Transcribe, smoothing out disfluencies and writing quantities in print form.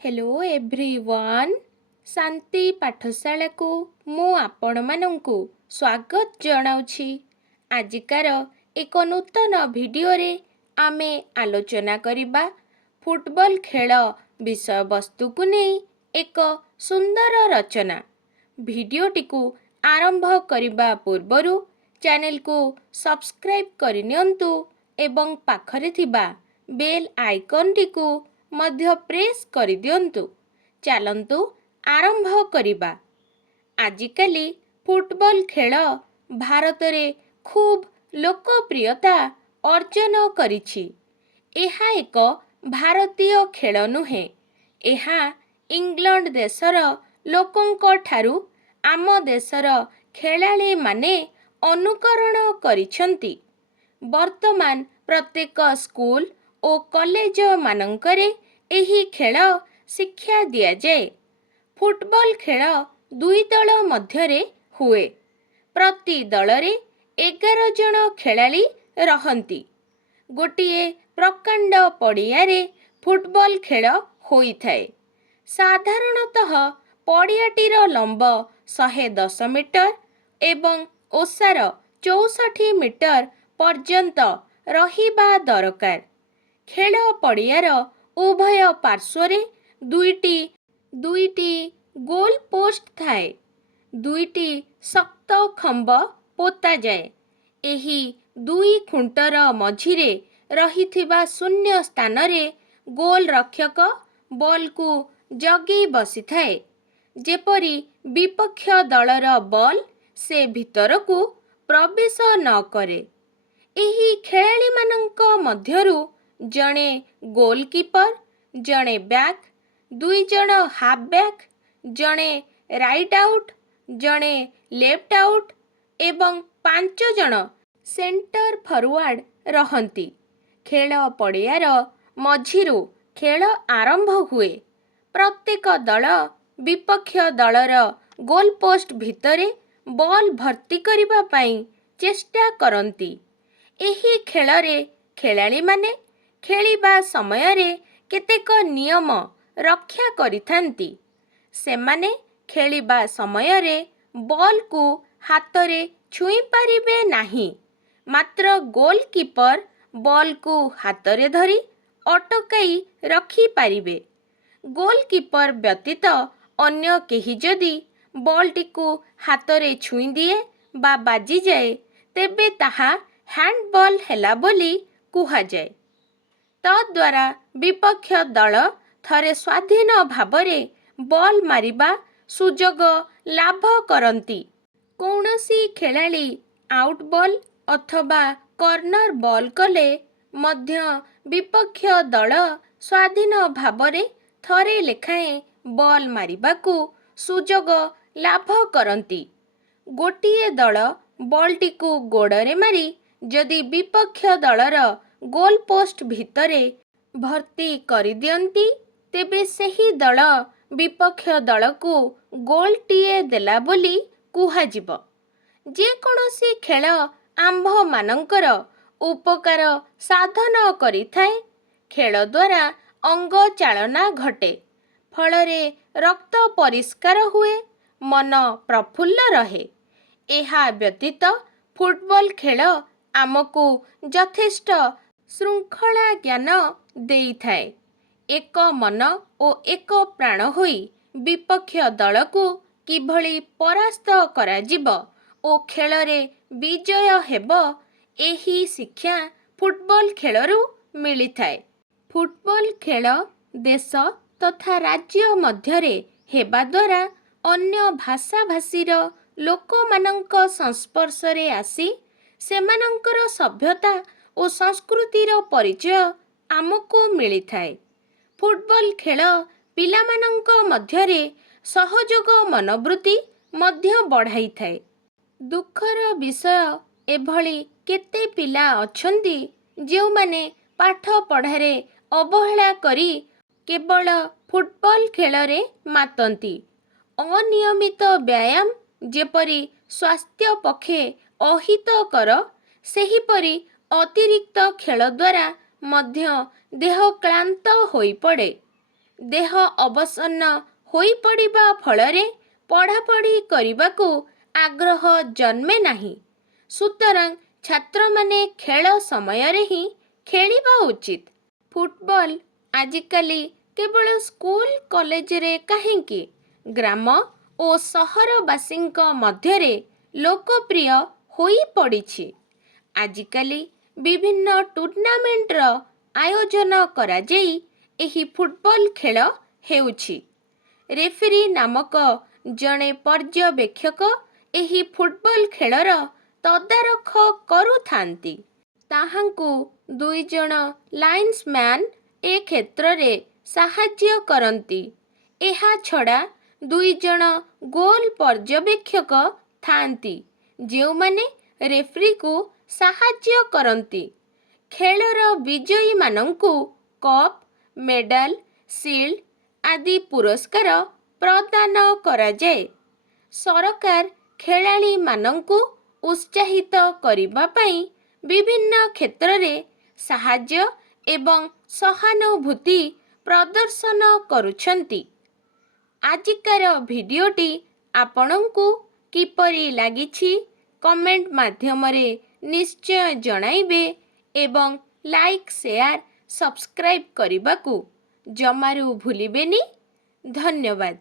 Hello everyone शांति पाठशाला को मु आपण मानंकु स्वागत जनाउछि। आजिकार एक नूतन वीडियो रे आमे आलोचना करिबा फुटबॉल खेल विषय वस्तु को नहीं एक सुंदर रचना। वीडियोटी को आरंभ करिबा पूर्वरु चैनल को सब्सक्राइब करिनियंतु एवं पाखरे थिबा बेल आइकन टी को मध्य प्रेस करि दियंतु। चलंतु आरंभ करिबा। आजिकाली फुटबॉल खेल भारत रे खूब लोकप्रियता अर्जन करिछि। एहा एक भारतीय खेल नुहे। एहा इंग्लैंड देशर लोकंक ठारू आम देशर खेलाड़ी माने अनुकरण करिछंती। वर्तमान प्रत्येक स्कूल ओ कॉलेज मानंकरे एही खेल शिक्षा दिया जाए। फुटबॉल खेल दुई दल मध्यरे हुए। प्रति दलरे 11 जन खेलाड़ी रहंती। गोटिए प्रकांड पड़ियारे फुटबॉल खेल होइथाए। साधारणतः पड़ियाटीर लंब 110 मीटर एवं ओसार 64 मीटर पर्यंत रहिबा दरकार। खेल पड़ियार उभय पार्श्वरे दुईटी गोल पोस्ट थाए। दुईटी शक्त खंब पोता जाए। एही दुई खुंटर मझिरे रहिथिबा शून्य स्थान रे गोल रक्षक बॉल को जगी बसी थाए जेपरी विपक्ष दलर बॉल से भीतर को प्रवेश न करे। एही खेलाड़ी मानंक मध्यरु जणे गोलकीपर, जणे बैक, दुई जण हाफ बैक, जणे राइट आउट, जणे लेफ्ट आउट एवं 5 जण सेंटर फॉरवर्ड रहंती। खेल पड़ियार मझिरु खेल आरंभ हुए। प्रत्येक दल विपक्ष दलर गोल पोस्ट भितरे बॉल भर्ती करिबा पाई चेष्टा करंती। एही खेलरे खेलाड़ी माने खेलिबा समयरे केतेक नियम रक्षा करिथांती। सेमाने खेलिबा समयरे बॉल को हातरे छुई पारिबे नाही। मात्र गोलकीपर बॉल को हातरे धरी अटकाई रखी पारिबे। गोलकीपर व्यतीत अन्य केही जदि बॉलटी को हातरे छुई दिए बा बाजी जाए तेबे ताहा हैंडबॉल हेला बोली कुहा जाए। तद्वारा विपक्ष दल थरे स्वाधीन भावरे बॉल मारिबा सुजोग लाभ करंती। कौनसी खेलाड़ी आउट बॉल अथवा कॉर्नर बॉल कले मध्य विपक्ष दल स्वाधीन भावरे थरे लेखाएं बॉल मारिबाकू सुजोग लाभ करंती। गोटिए दल बॉलटी को गोड़रे मारी जदि विपक्ष दलर गोल पोस्ट भितरे भर्ती करि दियंती तेबे सही दल विपक्ष दल को गोलटीए देला बोली कुहाजिब। जे कोनोसी खेल आंभ मानंकर उपकार साधन करिथाए। खेल द्वारा अंग चालना घटे। फलरे रक्त परिष्कार हुए, मन प्रफुल्ल रहे। एहा व्यतीत फुटबॉल खेल आमको यथेष्ट श्रृंखला ज्ञान देई थाए। एक मन ओ एक प्राण होई विपक्ष दल को किभली परास्त कराजिब ओ खेलरे विजय हेब एही शिक्षा फुटबॉल खेलरू मिली थाए। फुटबॉल खेल देश तथा राज्य मध्यरे हेबा द्वारा अन्य भाषा भाषीर लोकमानंक संस्पर्शरे आसी सेमानंकर सभ्यता ओ संस्कृतिर परिचय आमको मिली थाए। फुटबॉल खेल पिलामानंक मध्यरे सहयोग मनोवृत्ति मध्य बढ़ाई थाए। दुखर विषय एभली केते पिला अछंती जेउ माने पाठ पढ़ारे अवहेला करी केवल फुटबॉल खेलरे मातंती। अनियमित व्यायाम जेपरी स्वास्थ्य पक्षे अहितकर सेहीपरि अतिरिक्त खेल द्वारा मध्य देह क्लांत होई पड़े। ଦେହ ଅବସନ୍ନ ହୋଇପଡ଼ିବା ଫଳରେ ପଢ଼ାପଢ଼ି କରିବାକୁ ଆଗ୍ରହ ଜନ୍ମେ ନାହିଁ। ସୁତରାଂ ଛାତ୍ରମାନେ ଖେଳ ସମୟରେ ହିଁ ଖେଳିବା ଉଚିତ। ଫୁଟବଲ ଆଜିକାଲି କେବଳ ସ୍କୁଲ କଲେଜରେ କାହିଁକି ଗ୍ରାମ ଓ ସହରବାସୀଙ୍କ ମଧ୍ୟରେ ଲୋକପ୍ରିୟ ହୋଇପଡ଼ିଛି। ଆଜିକାଲି ବିଭିନ୍ନ ଟୁର୍ଣ୍ଣାମେଣ୍ଟର ଆୟୋଜନ କରାଯାଇ ଏହି ଫୁଟବଲ ଖେଳ ହେଉଛି। ରେଫରି ନାମକ ଜଣେ ପର୍ଯ୍ୟବେକ୍ଷକ ଏହି ଫୁଟବଲ ଖେଳର ତଦାରଖ କରୁଥାନ୍ତି। ତାହାଙ୍କୁ 2 ଜଣ ଲାଇନ୍ସମ୍ୟାନ୍ ଏ କ୍ଷେତ୍ରରେ ସାହାଯ୍ୟ କରନ୍ତି। ଏହା ଛଡ଼ା 2 ଜଣ ଗୋଲ୍ ପର୍ଯ୍ୟବେକ୍ଷକ ଥାଆନ୍ତି ଯେଉଁମାନେ ରେଫରିକୁ ସାହାଯ୍ୟ କରନ୍ତି। ଖେଳର ବିଜୟୀମାନଙ୍କୁ କପ୍, ମେଡାଲ, ସିଲ୍ଡ ଆଦି ପୁରସ୍କାର ପ୍ରଦାନ କରାଯାଏ। ସରକାର ଖେଳାଳୀମାନଙ୍କୁ ଉତ୍ସାହିତ କରିବା ପାଇଁ ବିଭିନ୍ନ କ୍ଷେତ୍ରରେ ସାହାଯ୍ୟ ଏବଂ ସହାନୁଭୂତି ପ୍ରଦର୍ଶନ କରୁଛନ୍ତି। ଆଜିକାର ଭିଡ଼ିଓଟି ଆପଣଙ୍କୁ କିପରି ଲାଗିଛି କମେଣ୍ଟ ମାଧ୍ୟମରେ ନିଶ୍ଚୟ ଜଣାଇବେ ଏବଂ ଲାଇକ୍, ସେୟାର, ସବସ୍କ୍ରାଇବ୍ କରିବାକୁ ଜମାରୁ ଭୁଲିବେନି। ଧନ୍ୟବାଦ।